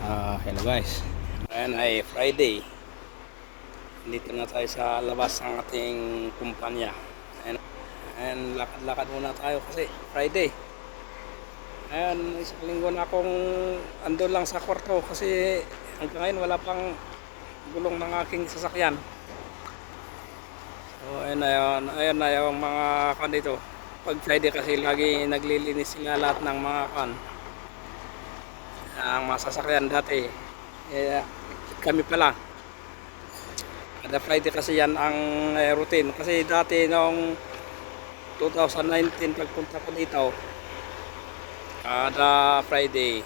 Hello guys. Ayan ay Friday. Dito na tayo sa labas ng ating kumpanya. Ayan, lakad-lakad muna tayo kasi Friday. Ayan, isang linggo na akong andun lang sa kwarto kasi hanggang ngayon wala pang gulong ng aking sasakyan. So ayan na yung mga kan dito. Pag Friday kasi lagi naglilinis sila lahat ng mga kan. Ang mga sasakyan dati. Eh, kami pala. Kada Friday kasi yan ang routine. Kasi dati noong 2019 pagpunta ko dito, kada Friday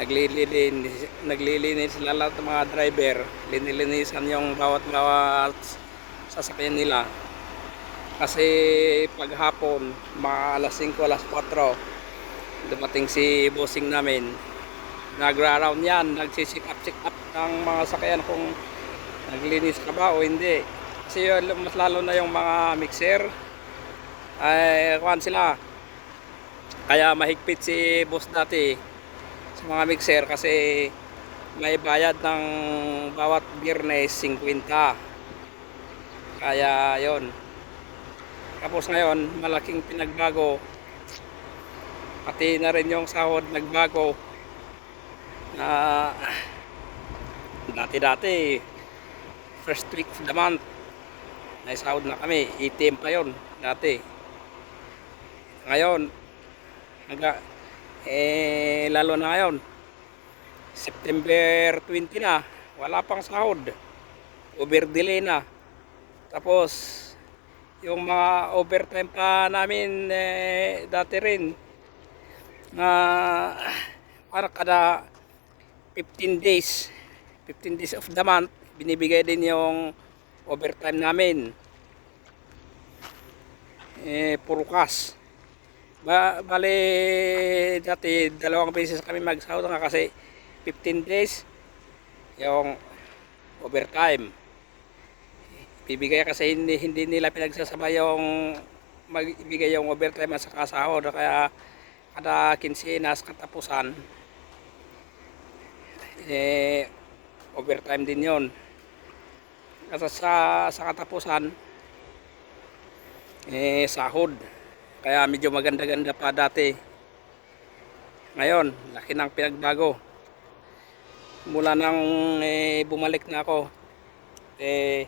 naglilinis sila lahat ng mga driver. Linilinisan yung bawat sasakyan nila. Kasi paghapon, mga alas 5, alas 4, dumating si bossing namin. Nagra-round yan, check up ng mga sakyan kung naglinis ka ba o hindi. Kasi mas lalo na yung mga mixer ay kuhan sila. Kaya mahigpit si boss dati sa mga mixer kasi may bayad ng bawat Biyernes 50. Kaya yon. Tapos ngayon malaking pinagbago. Pati na rin yung sahod nagbago. Dati first week of the month may sahod na kami, ATM pa yon dati. Ngayon lalo na ngayon September 20 na, wala pang sahod, overdelay na. Tapos yung mga overtime pa namin dati rin na para kada 15 days of the month binibigay din yung overtime namin. Puro cash. Bale dati 2 beses kami magsahod nga kasi 15 days yung overtime bibigay kasi hindi nila pinagsasabay yung magbigay yung overtime at saka sahod. Kaya kada kinsenas katapusan overtime din yon. Kasi sa katapusan sahod. Kaya medyo maganda-ganda pa dati. Ngayon laki ng pinagbago mula nang bumalik na ako 8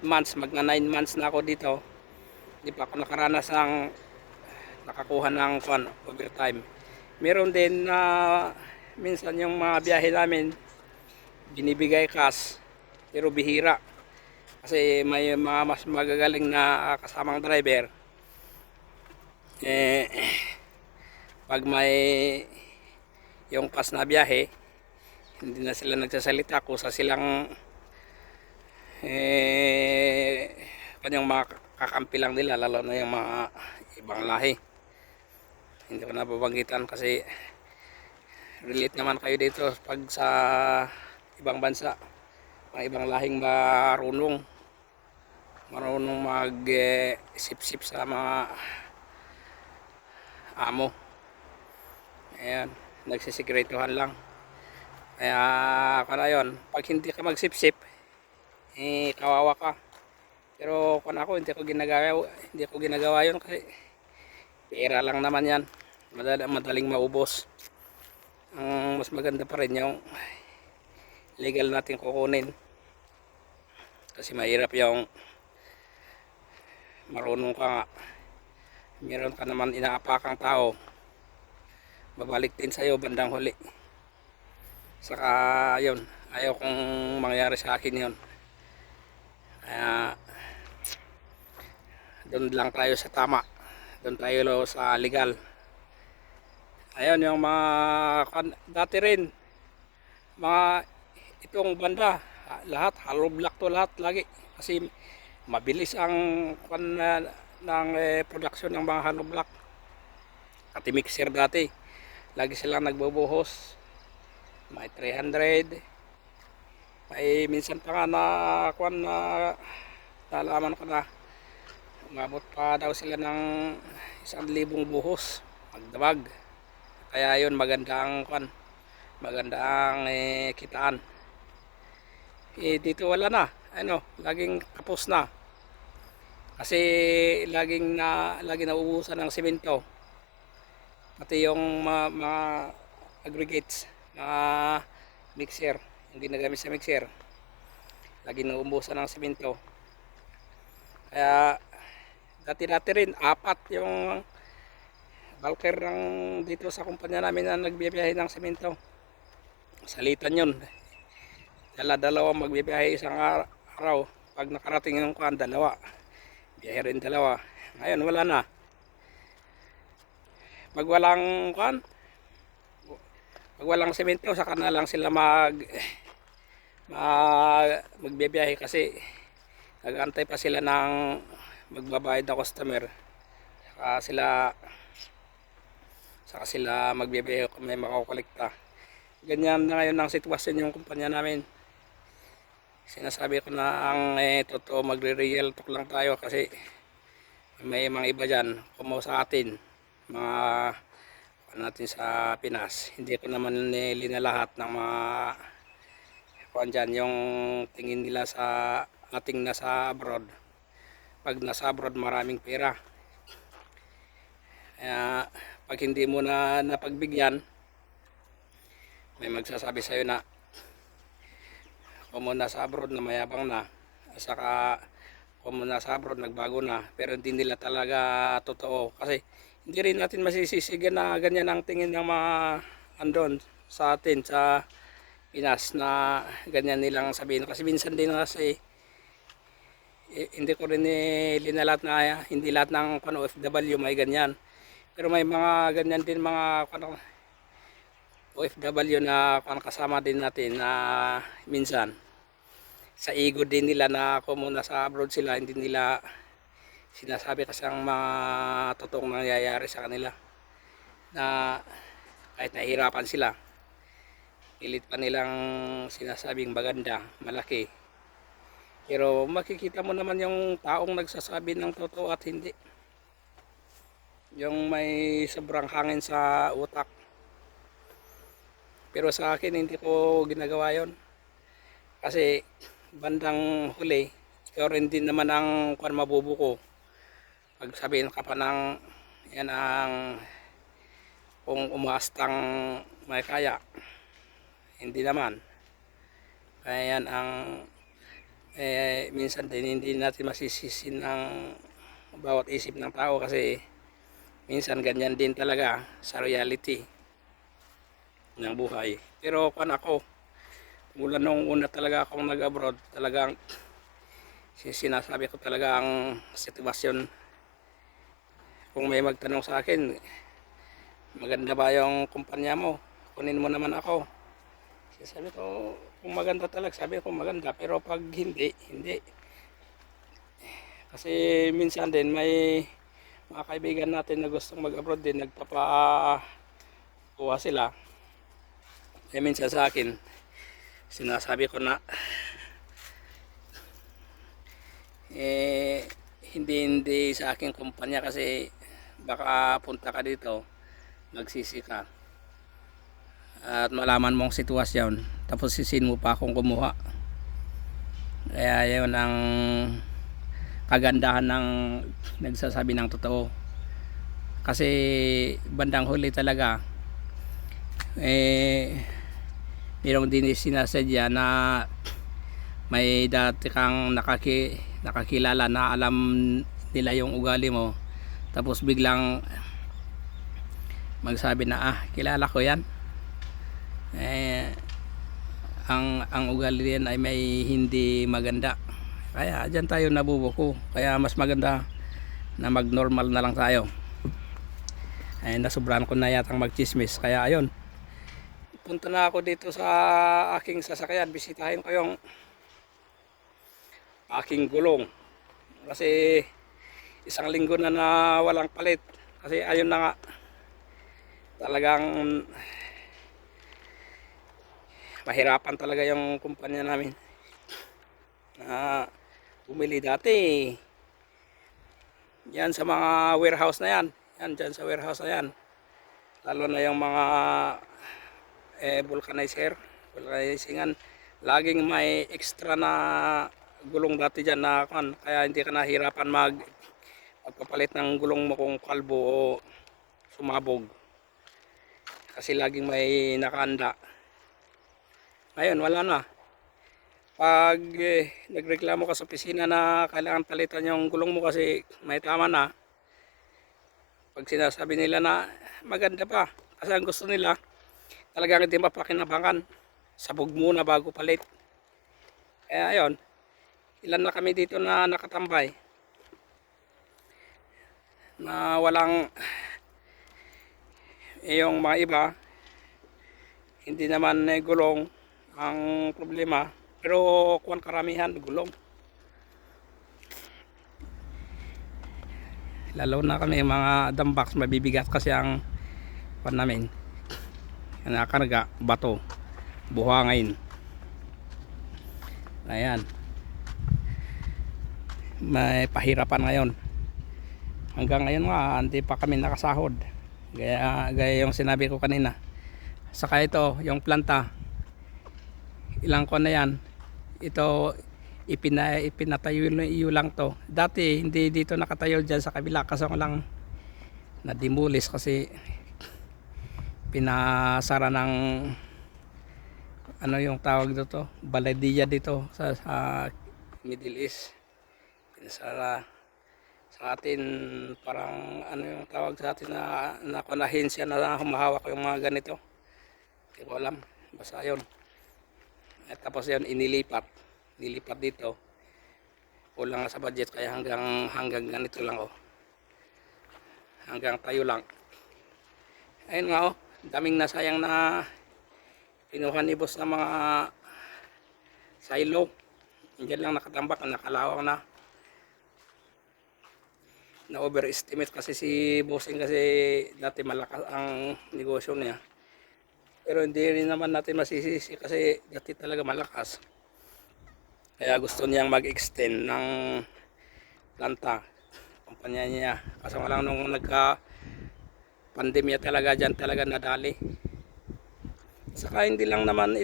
months, magna 9 months na ako dito. Hindi pa ako nakaranas ng nakakuha ng overtime. Meron din na minsan yung mga biyahe namin binibigay cash pero bihira kasi may mga mas magagaling na kasamang driver. Pag may yung cash na biyahe hindi na sila nagsasalita, kusa silang kanyang mga kakampi lang nila, lalo na yung mga ibang lahi. Hindi ko nababanggitan kasi relate naman kayo dito pag sa ibang bansa, mga ibang lahing marunong mag sip-sip sa mga amo. Ayan, nagsisikretuhan lang. Kaya kaya yun, pag hindi ka magsip-sip kawawa ka. Pero kung ako hindi ko ginagawa yun kasi pera lang naman yan, madaling maubos. Ang mas maganda pa rin yung legal natin kukunin kasi mahirap yung marunong ka nga, meron ka naman inaapakang tao, babalik din sa'yo bandang huli. Saka yun, ayaw kong mangyari sa akin yun. Kaya doon lang tayo sa tama, doon tayo sa legal. Ayun yung mga dati rin mga itong banda lahat hollow block to lahat lagi kasi mabilis ang ng production ng mga hollow block. At mixer dati lagi silang nagbubuhos, may 300, may minsan pa nga na nalaman ko na umabot pa daw sila ng 1,000 buhos magdamag. Kaya yun maganda ang maganda ang kitaan. Dito wala na, laging kapos na kasi laging nauubusan ng semento, pati yung mga aggregates, mga mixer, yung ginagamit sa mixer, laging nauubusan ng semento. Kaya dati rin apat yung bulker ng dito sa kumpanya namin na nagbibiyahe ng semento. Salitan yun, dalawa magbibiyahe isang araw. Pag nakarating yung kuan, dalawa biyahe rin, dalawa. Ngayon wala na, pag walang semento, saka na lang sila magbibiyahe kasi nag-antay pa sila ng magbabayad na customer, saka sila magbibiyahe kung may makakolekta. Ganyan na ngayon ang sitwasyon yung kumpanya namin. Sinasabi ko na ang totoo, magre-real talk lang tayo kasi may mga iba dyan kumaw sa atin, mga natin sa Pinas. Hindi ko naman linalahat ng mga kuan dyan, yung tingin nila sa ating nasa abroad. Pag nasa abroad, maraming pera. Kaya pag hindi mo na napagbigyan, may magsasabi sa'yo na kung mo nasa abroad na mayabang na, saka kung mo nasa abroad nagbago na, pero hindi nila talaga totoo. Kasi hindi rin natin masisisigan na ganyan ang tingin ng mga andon sa atin sa Pinas, na ganyan nilang sabihin. Kasi minsan din kasi hindi ko rin linalat na hindi lahat ng OFW may ganyan, pero may mga ganyan din mga OFW na kasama din natin na minsan sa ego din nila na kung muna sa abroad sila, hindi nila sinasabi kasi ang mga totoong nangyayari sa kanila, na kahit nahihirapan sila, pilit pa nilang sinasabing maganda, malaki. Pero makikita mo naman yung taong nagsasabi ng totoo at hindi, yung may sobrang hangin sa utak. Pero sa akin hindi ko ginagawa yon, kasi bandang huli ikaw rin din naman ang mabubuko. Pag sabihin ka pa ng yan ang kung umaastang may kaya, hindi naman. Kaya yan ang minsan din hindi natin masisisin ang bawat isip ng tao, kasi minsan ganyan din talaga sa reality ng buhay. Pero ako, mula nung una talaga akong nag-abroad, talagang sinasabi ko talaga ang sitwasyon. Kung may magtanong sa akin, maganda ba yung kumpanya mo, kunin mo naman ako. Sabi ko, kung maganda talaga, sabi ko maganda, pero pag hindi, hindi. Kasi minsan din may mga kaibigan natin na gustong mag-abroad din, nagpapakuha sila. Minsan sa akin, sinasabi ko na hindi sa aking kumpanya, kasi baka punta ka dito, magsisi ka at malaman mong sitwasyon, tapos sisin mo pa akong kumuha. Kaya yun ang kagandahan ng nagsasabi ng totoo, kasi bandang huli talaga mayroong din sinasadya na may dati kang nakakilala na alam nila yung ugali mo, tapos biglang magsabi na kilala ko yan, ang ugali yan ay may hindi maganda. Kaya dyan tayo nabubuko. Kaya mas maganda na mag normal na lang tayo. Nasobrahan ko na yatang magchismis. Kaya ayun, punta na ako dito sa aking sasakyan, bisitahin ko yung aking gulong, kasi isang linggo na walang palit. Kasi ayun na nga, talagang mahirapan talaga yung kumpanya namin na bumili dati. Yan sa mga warehouse na yan, dyan sa warehouse na yan, lalo na yung mga vulcanizingan. Laging may extra na gulong dati dyan na kaya hindi ka nahirapan magpapalit ng gulong mo kung kalbo o sumabog. Kasi laging may nakaanda. Ngayon wala na. Pag nagreklamo ka sa opisina na kailangan palitan yung gulong mo kasi may tama na, pag sinasabi nila na maganda pa, kasi ang gusto nila talagang hindi mapakinabangan, sabog muna bago palit. Kaya ayun, ilan na kami dito na nakatambay na walang yung mga iba hindi naman gulong ang problema, pero kuwan karamihan gulong. Lalo na kami mga dumbox, mabibigat kasi ang kuwan namin, nakarga, bato, buhangin. Ayan, may pahirapan ngayon. Hanggang ngayon nga hindi pa kami nakasahod, gaya yung sinabi ko kanina. Saka ito yung planta, ilang ko na yan, ito ipinatayo lang to. Dati hindi dito nakatayo dyan sa kabila, kaso lang na-demolish kasi pinasara ng ano yung tawag dito, baladiya dito sa Middle East. Pinasara sa atin, parang ano yung tawag sa atin na kunahensya na humahawak yung mga ganito. Hindi ko alam, basta yun. At tapos yun inilipat dito. Kulang sa budget kaya hanggang ganito lang hanggang tayo lang. Ayun nga daming nasayang na pinuha ni boss ng mga silo. Diyan lang nakatambak, nakalawang na overestimate kasi si bossing, kasi dati malakas ang negosyo niya. Pero hindi rin naman natin masisisi kasi dati talaga malakas. Kaya gusto niyang mag-extend ng planta, kumpanya niya. Kasi walang nung nagka-pandemya talaga dyan talaga nadali. Saka hindi lang naman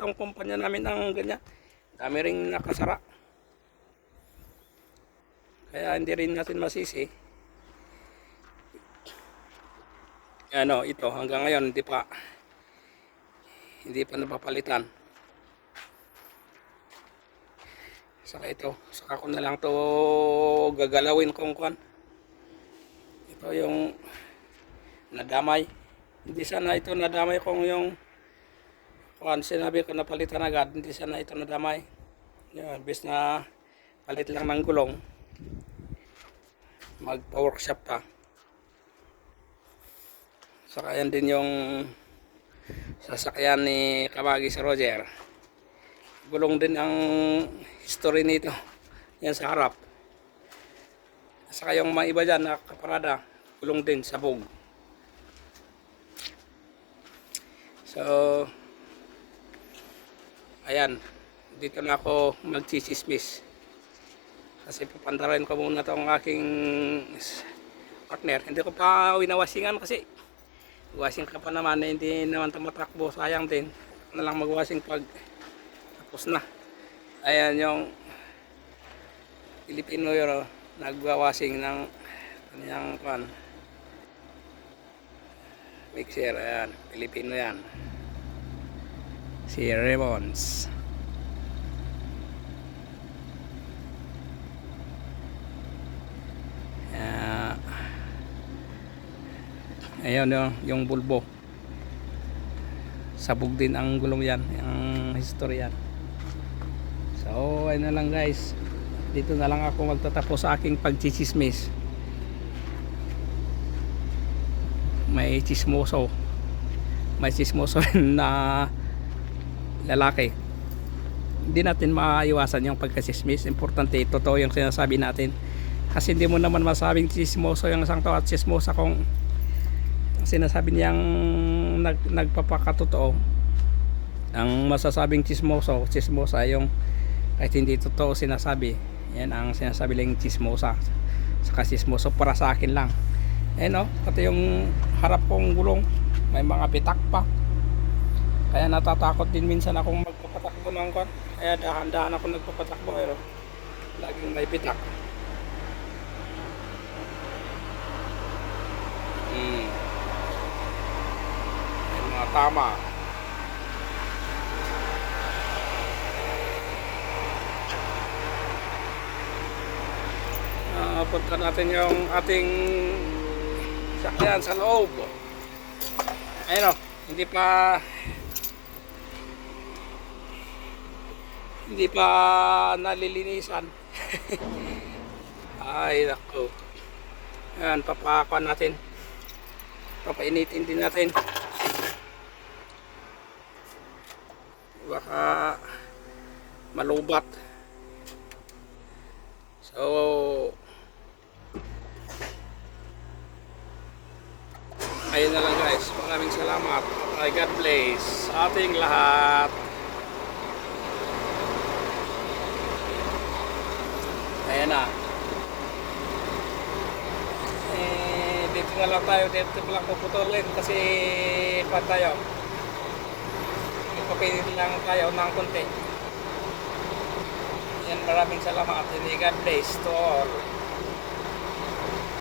tong kumpanya namin ang ganyan. Dami ring nakasara. Kaya hindi rin natin masisi. Ito hanggang ngayon hindi pa napapalitan. Saka ko na lang to gagalawin kung kuan. Ito yung nadamay. Hindi sana ito nadamay kung yung kuan sinabi ko na palitan agad, hindi sana ito nadamay. Yan, bis na palit lang ng gulong. Magpa-workshop pa. Saka yan din yung sasakyan ni Kamagi si Roger. Gulong din ang history nito. Yan sa harap. Saka yung mga iba dyan nakaparada, gulong din, sabog. So, ayan. Dito na ako magchichismis. Kasi papandarin ko muna itong aking partner. Hindi ko pa winawasingan kasi washing ka pa naman, hindi naman tumatakbo, sayang din na lang magwashing pag tapos na. Ayan yung Pilipino yun, nagwawashing ng kanyang mixer. Ayan, Pilipino yan, si Raymond's. Ayan yung bulbo, sabog din ang gulong yan, ang history yan. So ayun na lang guys, dito na lang ako magtatapos sa aking pagchichismis. May chismoso rin na lalaki. Hindi natin maiwasan yung pagkachismis. Importante, totoo yung sinasabi natin. Kasi hindi mo naman masabing chismoso yung isang tao at chismosa kung sinasabi niyang nagpapakatotoo. Ang masasabing chismosa yung kahit hindi totoo sinasabi. Yan ang sinasabi lang chismosa. Saka chismoso para sa akin lang. Pati yung harap kong gulong may mga pitak pa. Kaya natatakot din minsan akong magpapatakbo ng kwan. Kaya dahan-dahan ako nagpapatakbo pero laging may bitak. May mga tama. Punta natin yung ating sakyan sa loob. Ayun o, hindi pa nalilinisan. Ay nako. Ayan, papakuan natin. Papainitin din natin. Baka malubat. So ayun na lang guys. Maraming salamat. God bless sa ating lahat. Ayan na. Dito na lang tayo. Dito lang puputulin kasi pa tayo. Ipapinit lang tayo ng konti. Yan, maraming salamat. God bless to all.